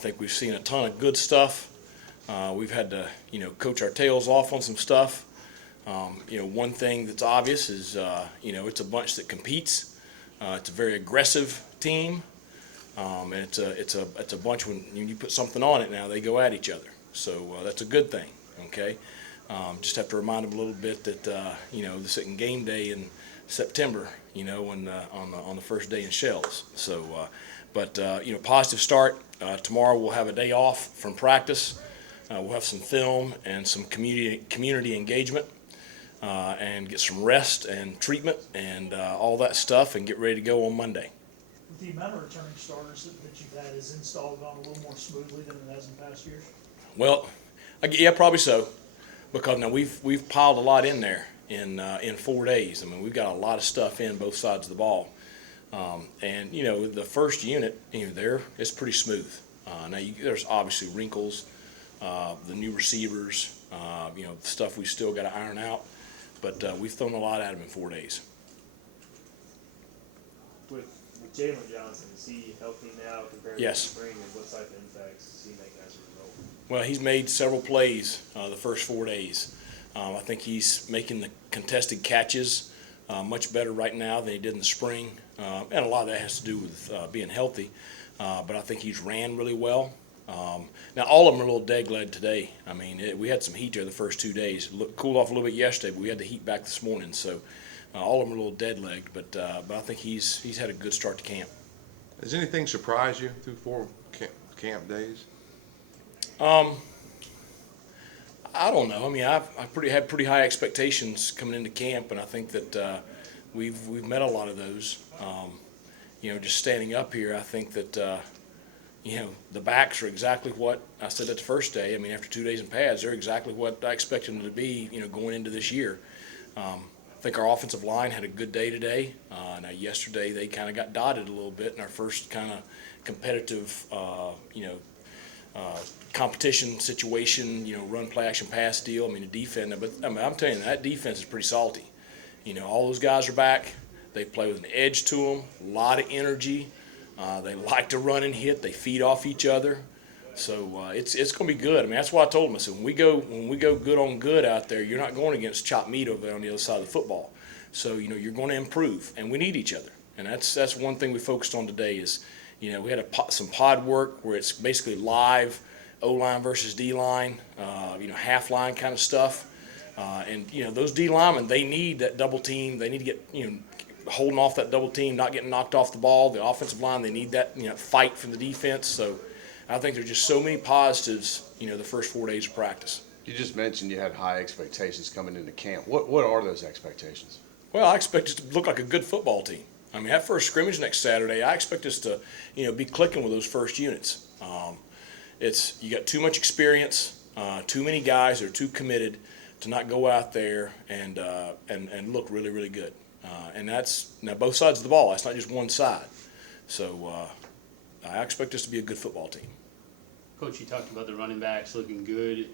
think we've seen a ton of good stuff. We've had to, coach our tails off on some stuff. One thing that's obvious is, it's a bunch that competes. It's a very aggressive team, and it's a bunch when you put something on it now, they go at each other. So that's a good thing. Okay, just have to remind them a little bit that this isn't game day in September. When on the first day in shells. So, positive start. Tomorrow we'll have a day off from practice. We'll have some film and some community engagement, and get some rest and treatment and all that stuff, and get ready to go on Monday. With the amount of returning starters that you've had, has install gone a little more smoothly than it has in past years? Well, yeah, probably so, because now we've piled a lot in there in 4 days. I mean, we've got a lot of stuff in both sides of the ball, and the first unit, there it's pretty smooth. Now there's obviously wrinkles, the new receivers, the stuff we still got to iron out, but we've thrown a lot at them in 4 days. With Jalen Johnson, is he healthy now compared Yes. to the spring, and what type of impacts is he making as a result? Well, he's made several plays the first 4 days. I think he's making the contested catches much better right now than he did in the spring, and a lot of that has to do with being healthy. But I think he's ran really well. Now, all of them are a little dead-legged today. I mean, we had some heat there the first 2 days. It cooled off a little bit yesterday, but we had the heat back this morning. So all of them are a little dead-legged, but I think he's had a good start to camp. Has anything surprised you through 4 camp days? I don't know. I mean, I've had pretty high expectations coming into camp, and I think that we've met a lot of those. Just standing up here, I think that the backs are exactly what I said that the first day. I mean, after 2 days in pads, they're exactly what I expected them to be. Going into this year. I think our offensive line had a good day today. Now, yesterday they kind of got dotted a little bit in our first kind of competitive, competition situation, run, play, action, pass deal. I mean, the defense, but I'm telling you, that defense is pretty salty. All those guys are back. They play with an edge to them, a lot of energy. They like to run and hit. They feed off each other. So it's going to be good. I mean, that's why I told them. I said, when we go good on good out there, you're not going against chopped meat over there on the other side of the football. So you're going to improve, and we need each other. And that's one thing we focused on today is, we had some pod work where it's basically live O-line versus D-line, half-line kind of stuff. And those D linemen, they need that double team. They need to get holding off that double team, not getting knocked off the ball. The offensive line, they need that fight from the defense. So I think there's just so many positives. The first 4 days of practice. You just mentioned you had high expectations coming into camp. What are those expectations? Well, I expect us to look like a good football team. I mean, that first scrimmage next Saturday, I expect us to, be clicking with those first units. You got too much experience, too many guys that are too committed to not go out there and look really, really good. And that's now both sides of the ball. That's not just one side. So I expect us to be a good football team. Coach, you talked about the running backs looking good.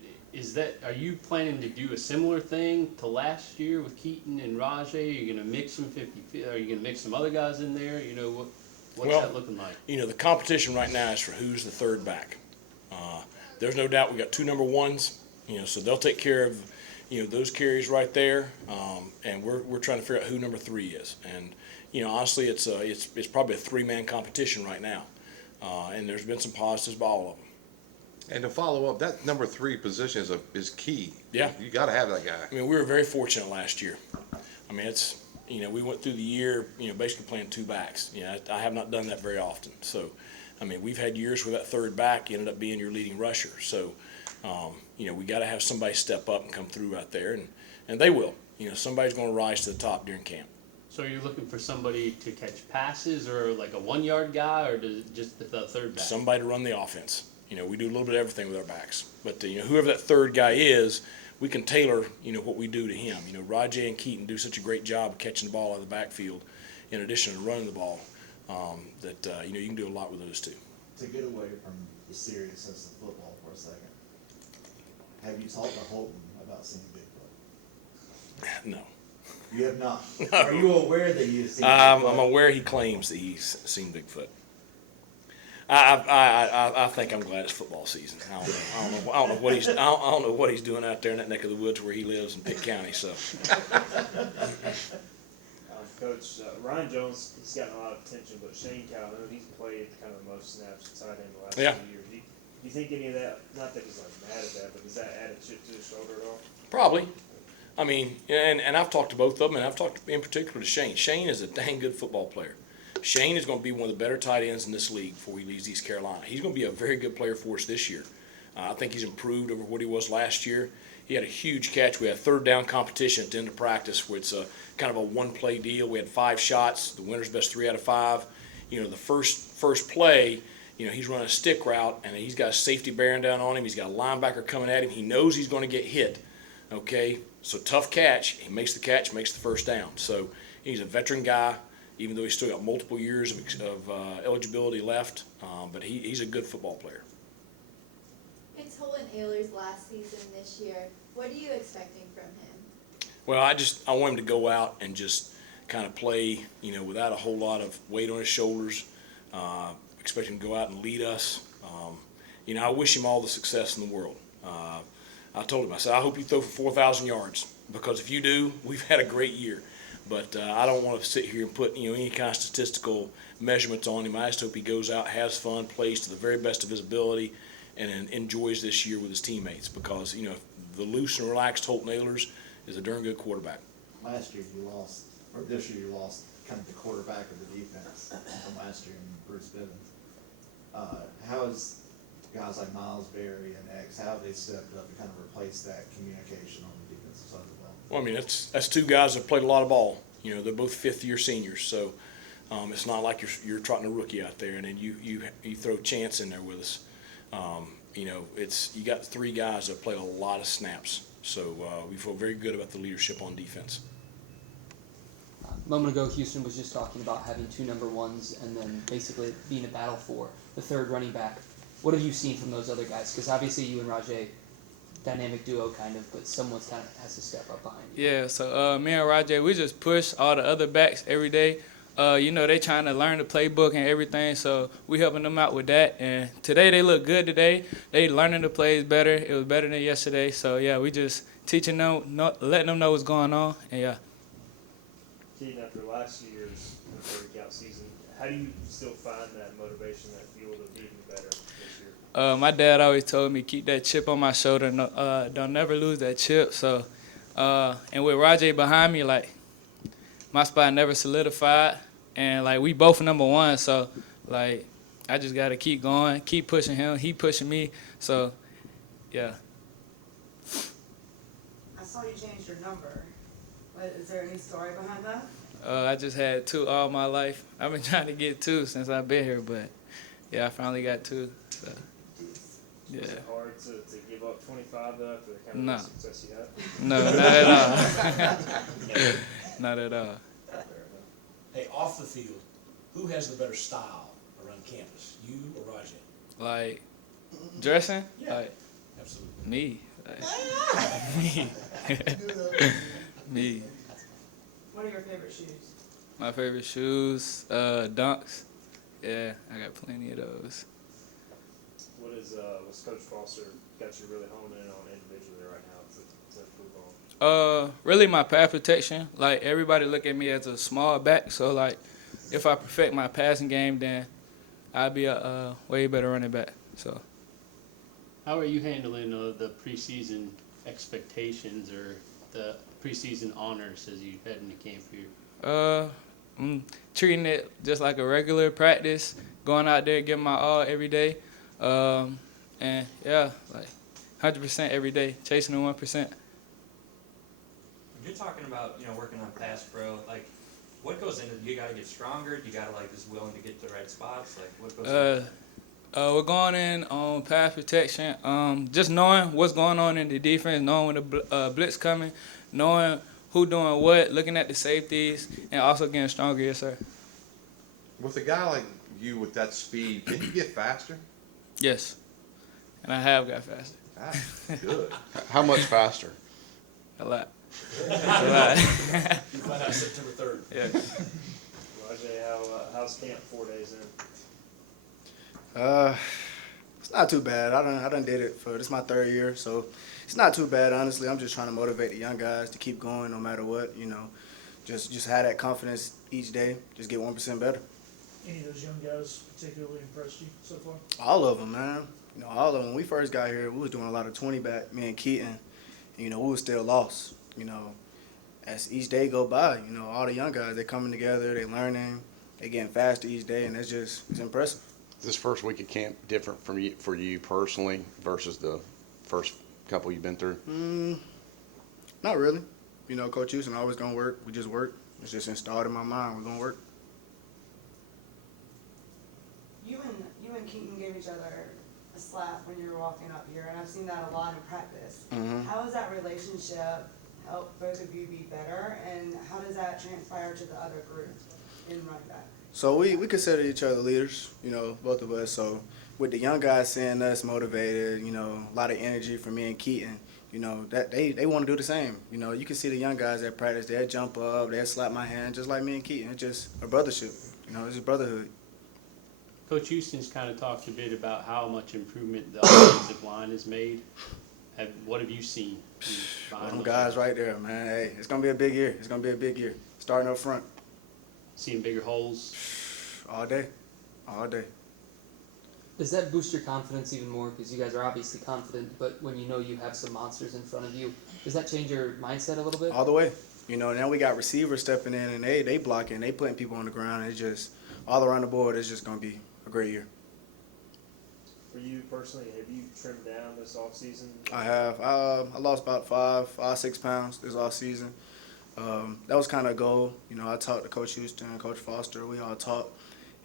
Are you planning to do a similar thing to last year with Keaton and Rajay? Are you going to mix them 50? Are you going to mix some other guys in there? What's that looking like? The competition right now is for who's the third back. There's no doubt we got 2 number ones. So they'll take care of those carries right there. And we're trying to figure out who number 3 is. And honestly, it's probably a 3-man competition right now. And there's been some positives by all of them. And to follow up, that number 3 position is key. Yeah. You got to have that guy. I mean, we were very fortunate last year. I mean, we went through the year, basically playing 2 backs. I have not done that very often. So, I mean, we've had years where that third back ended up being your leading rusher. So, we got to have somebody step up and come through out there, and they will. Somebody's going to rise to the top during camp. So you're looking for somebody to catch passes, or like a 1-yard guy, or just the third back? Somebody to run the offense. We do a little bit of everything with our backs. But, whoever that third guy is, we can tailor, what we do to him. Rajay and Keaton do such a great job of catching the ball out of the backfield in addition to running the ball that, you can do a lot with those two. To get away from the seriousness of football for a second, have you talked to Holton about seeing Bigfoot? No. You have not? Are you aware that he has seen I'm Bigfoot? aware he claims that he's seen Bigfoot. I think I'm glad it's football season. I don't know what he's doing out there in that neck of the woods where he lives in Pitt County. So Coach, Ryan Jones, he's gotten a lot of attention, but Shane Calhoun, he's played kind of the most snaps inside him the last Yeah. few years. Do you think any of that, not that he's like mad at that, but does that add a chip to his shoulder at all? probably. I mean, and I've talked to both of them, and I've talked in particular to Shane. Shane is a dang good football player. Shane is going to be one of the better tight ends in this league before he leaves East Carolina. He's going to be a very good player for us this year. I think he's improved over what he was last year. He had a huge catch. We had third down competition at the end of practice where it's a kind of a one-play deal. We had 5 shots, the winner's best 3 out of 5. You know, the first play, you know, he's running a stick route, and he's got a safety bearing down on him. He's got a linebacker coming at him. He knows he's going to get hit, okay? So tough catch. He makes the catch, makes the first down. So he's a veteran guy, even though he's still got multiple years of eligibility left. But he's a good football player. It's Holden Ayler's last season this year. What are you expecting from him? Well, I want him to go out and just kind of play, you know, without a whole lot of weight on his shoulders. Expect him to go out and lead us. You know, I wish him all the success in the world. I told him, I said, I hope you throw for 4,000 yards because if you do, we've had a great year. But I don't want to sit here and put, you know, any kind of statistical measurements on him. I just hope he goes out, has fun, plays to the very best of his ability, and enjoys this year with his teammates because, you know, the loose and relaxed Holton Ahlers is a darn good quarterback. Last year you lost, or this year you lost kind of the quarterback of the defense from last year in Bruce Bivens. How has guys like Miles Berry and X, how have they stepped up to kind of replace that communication on the defensive side of the ball? Well, I mean, that's 2 guys that played a lot of ball. You know, they're both fifth-year seniors, so it's not like you're trotting a rookie out there and then you throw Chance in there with us. You know, you got 3 guys that played a lot of snaps, so we feel very good about the leadership on defense. A moment ago, Houston was just talking about having 2 number 1s and then basically being a battle for the 3rd running back. What have you seen from those other guys? Because obviously you and Rajay, dynamic duo kind of, but someone kind of has to step up behind you. Yeah, so me and Rajay, we just push all the other backs every day. You know, they trying to learn the playbook and everything, so we helping them out with that. And today they look good today. They learning the plays better. It was better than yesterday. So, yeah, we just teaching them, letting them know what's going on, and, yeah. Keaton, after last year's 30-count season, how do you still find that motivation, that fuel to be even better this year? My dad always told me, keep that chip on my shoulder. No, don't never lose that chip. So, and with Rajay behind me, like, my spot never solidified. And, like, we both number 1. So, like, I just got to keep going, keep pushing him. He pushing me. So, yeah. I saw you change your number. Is there any story behind that? I just had 2 all my life. I've been trying to get 2 since I've been here, but, yeah, I finally got 2. So, yeah. Was it hard to give up 25 though after the kind of No. success you had? No, not at all. Not at all. Hey, off the field, who has the better style around campus, you or Rajay? Like, dressing? Yeah. Like, Absolutely. me. Like, me. Me. What are your favorite shoes? My favorite shoes, Dunks. Yeah, I got plenty of those. What's Coach Foster got you really honing in on individually right now to improve on? Really my pass protection. Like, everybody look at me as a small back, so, like, if I perfect my passing game, then I'll be a way better running back. So, How are you handling the preseason expectations or the preseason honors as you head into camp here? I'm treating it just like a regular practice, going out there, giving my all every day. And, yeah, like 100% every day, chasing the 1%. You're talking about, working on pass pro, like, what goes into it? You gotta get stronger? You gotta, just willing to get to the right spots? Like, what goes into it? We're going in on pass protection, just knowing what's going on in the defense, knowing when the blitz coming, knowing who doing what, looking at the safeties, and also getting stronger, yes, sir. With a guy like you with that speed, can you get faster? Yes, and I have got faster. Ah, good. How much faster? A lot. A lot. You find out September 3rd. Yeah. Rajay, how's camp 4 days in? It's not too bad. I done did it this is my 3rd year, so it's not too bad, honestly. I'm just trying to motivate the young guys to keep going no matter what, you know. Just have that confidence each day. Just get 1% better. Any of those young guys particularly impressed you so far? All of them, man. You know, all of them. When we first got here, we was doing a lot of 20 back, me and Keaton. And, you know, we was still lost. You know, as each day go by, you know, all the young guys, they coming together, they learning, they getting faster each day, and it's impressive. This first week of camp different for you personally versus the first couple you've been through? Not really. You know, Coach Houston always gonna work. We just work. It's just installed in my mind. We're gonna work. You and Keaton gave each other a slap when you were walking up here, and I've seen that a lot in practice. How has that relationship helped both of you be better, and how does that transpire to the other group in running back? So we consider each other leaders, you know, both of us. So with the young guys seeing us motivated, you know, a lot of energy from me and Keaton, you know, that they want to do the same. You know, you can see the young guys at practice, they'll jump up, they'll slap my hand just like me and Keaton. It's just a brothership, you know, it's a brotherhood. Coach Houston's kind of talked a bit about how much improvement the offensive line has made. What have you seen? Them guys right there, man. Hey, it's going to be a big year. It's going to be a big year. Starting up front. Seeing bigger holes? All day. All day. Does that boost your confidence even more? Because you guys are obviously confident, but when you know you have some monsters in front of you, does that change your mindset a little bit? All the way. You know, now we got receivers stepping in, and they blocking, they putting people on the ground. And it's just, all around the board, it's just going to be a great year. For you personally, have you trimmed down this off season? I have. I lost about 6 pounds this off season. That was kind of a goal. You know, I talked to Coach Houston, Coach Foster. We all talked,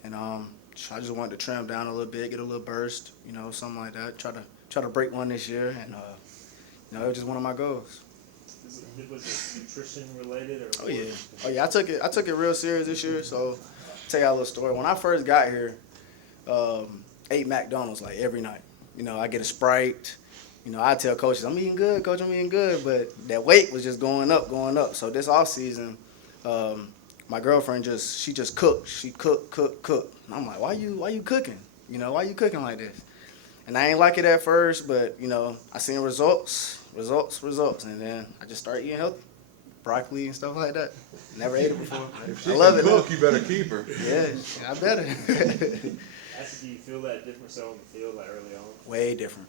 and I just wanted to trim down a little bit, get a little burst, you know, something like that. Try to break one this year, and you know, it was just one of my goals. Was it nutrition related, or? Oh yeah. I took it real serious this year. So, I'll tell you a little story. When I first got here, ate McDonald's like every night. You know, I get a Sprite. You know, I tell coaches, I'm eating good, coach, I'm eating good. But that weight was just going up. So this off season, my girlfriend she just cooked. She cooked. And I'm like, why you cooking? You know, why you cooking like this? And I ain't like it at first, but you know, I seen results, and then I just started eating healthy. Broccoli and stuff like that. Never ate it before. If she I love can it. cook, you better keep her. Yeah, I better. Do you feel that difference on the field like early on? Way different.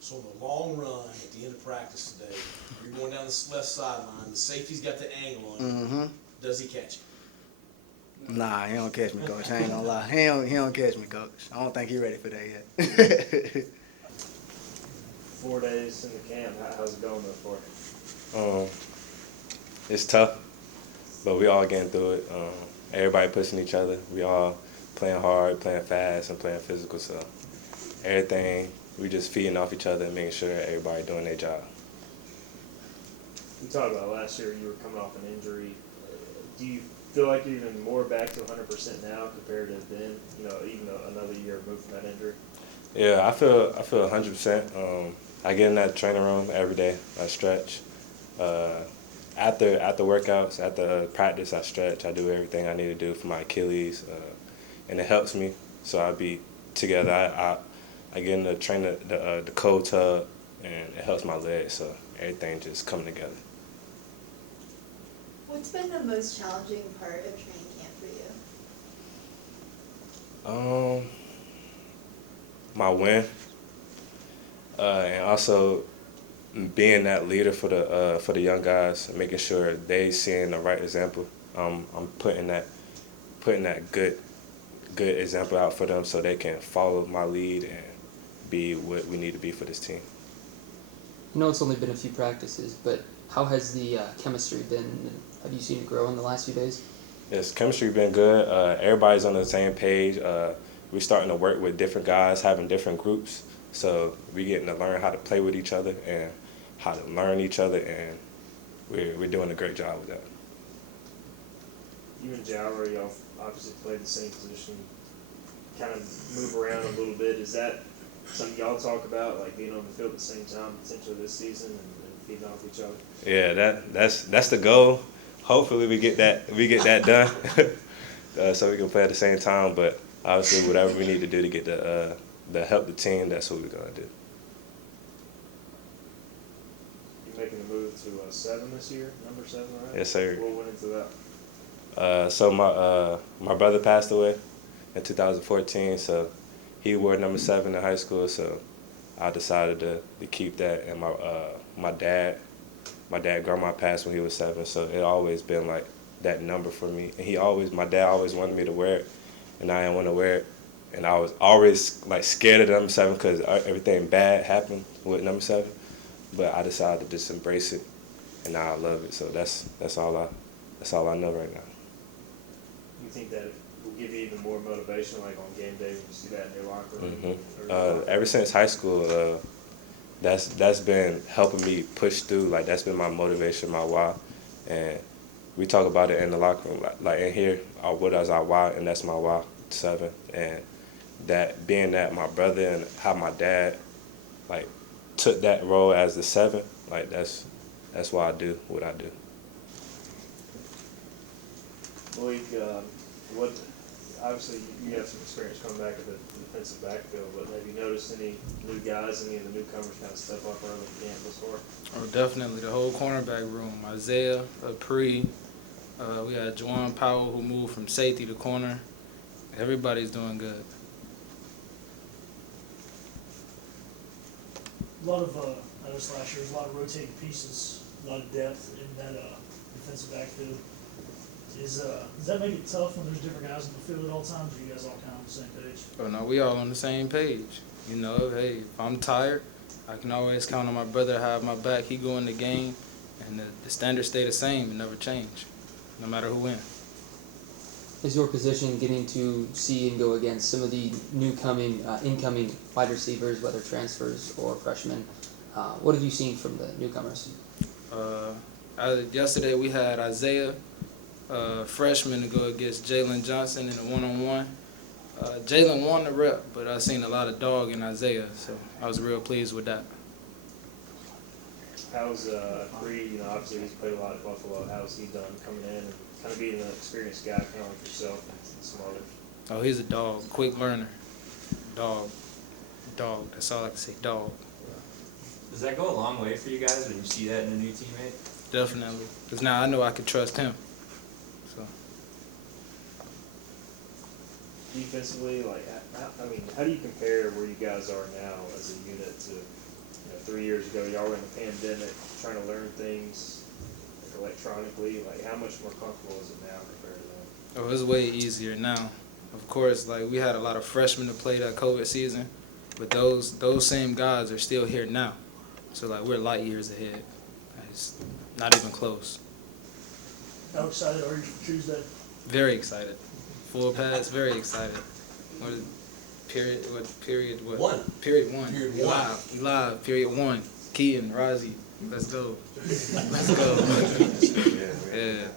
So in the long run, at the end of practice today, you're going down the left sideline, the safety's got the angle on you. Does he catch you? Nah, he don't catch me, coach. I ain't gonna lie. He don't catch me, coach. I don't think he ready for that yet. 4 days in the camp, how's it going thus far? It's tough, but we all getting through it. Everybody pushing each other. We all playing hard, playing fast, and playing physical. So everything, we just feeding off each other and making sure that everybody doing their job. You talked about last year you were coming off an injury. Do you feel like you're even more back to 100% now compared to then? You know, even another year removed from that injury. Yeah, I feel 100%. I get in that training room every day. I stretch. After workouts, after practice, I stretch. I do everything I need to do for my Achilles, and it helps me. So I be together. I get in the cold tub, and it helps my legs. So everything just coming together. What's been the most challenging part of training camp for you? My win, and also being that leader for the young guys, making sure they seeing the right example. I'm putting that good example out for them so they can follow my lead and be what we need to be for this team. I know it's only been a few practices, but how has the chemistry been? And have you seen it grow in the last few days? Yes, chemistry been good. Everybody's on the same page. We're starting to work with different guys, having different groups. So we're getting to learn how to play with each other and how to learn each other, and we're doing a great job with that. You and Jowler, y'all obviously play the same position, kind of move around a little bit. Is that something y'all talk about, like being on the field at the same time potentially this season and feeding off each other? Yeah, that's the goal. Hopefully we get that done. so we can play at the same time. But obviously, whatever we need to do to get the help the team, that's what we're gonna do. You making a move to 7 this year, number 7, right? Yes, sir. What went into that? So my brother passed away in 2014, so he wore number 7 in high school. So I decided to keep that, and my dad grandma passed when he was 7, so it always been like that number for me. And my dad always wanted me to wear it, and I didn't want to wear it, and I was always like scared of number 7 because everything bad happened with number 7. But I decided to just embrace it, and now I love it. So that's all I know right now. You think that it will give you even more motivation, like on game day when you see that in your locker room? Ever since high school, that's been helping me push through. Like that's been my motivation, my why, and we talk about it in the locker room. Like in here, what is our why, and that's my why, 7. And that being that my brother and how my dad like took that role as the 7, like that's why I do what I do. Malik, obviously you have some experience coming back at the defensive backfield, but have you noticed any new guys, any of the newcomers kind of step up early in camp this far? Oh, definitely. The whole cornerback room. Isaiah, Pre, we had Juwan Powell who moved from safety to corner. Everybody's doing good. A lot of, I noticed last year, there's a lot of rotating pieces, a lot of depth in that defensive backfield. Does that make it tough when there's different guys in the field at all times, or you guys all kind of on the same page? Oh, no, we all on the same page. You know, hey, if I'm tired, I can always count on my brother to have my back. He go in the game, and the standards stay the same and never change, no matter who wins. Is your position getting to see and go against some of the incoming wide receivers, whether transfers or freshmen? What have you seen from the newcomers? Yesterday we had Isaiah, freshman, to go against Jalen Johnson in a one-on-one. Jalen won the rep, but I seen a lot of dog in Isaiah, so I was real pleased with that. How's Creed, obviously he's played a lot at Buffalo, how's he done coming in and kind of being an experienced guy, kind of like yourself and some others? Oh, he's a dog, quick learner. Dog, that's all I can say, dog. Does that go a long way for you guys when you see that in a new teammate? Definitely, because now I know I can trust him. So. Defensively, how do you compare where you guys are now as a unit to 3 years ago? Y'all were in the pandemic, trying to learn things electronically. Like, how much more comfortable is it now compared to then? Oh, it's way easier now. Of course, like we had a lot of freshmen to play that COVID season, but those same guys are still here now. So like we're light years ahead. It's not even close. How excited are you for Tuesday? Very excited. Full pass, very excited. Period 1. Period 1. Live, period 1. Keaton, Razi, let's go. Let's go. Yeah.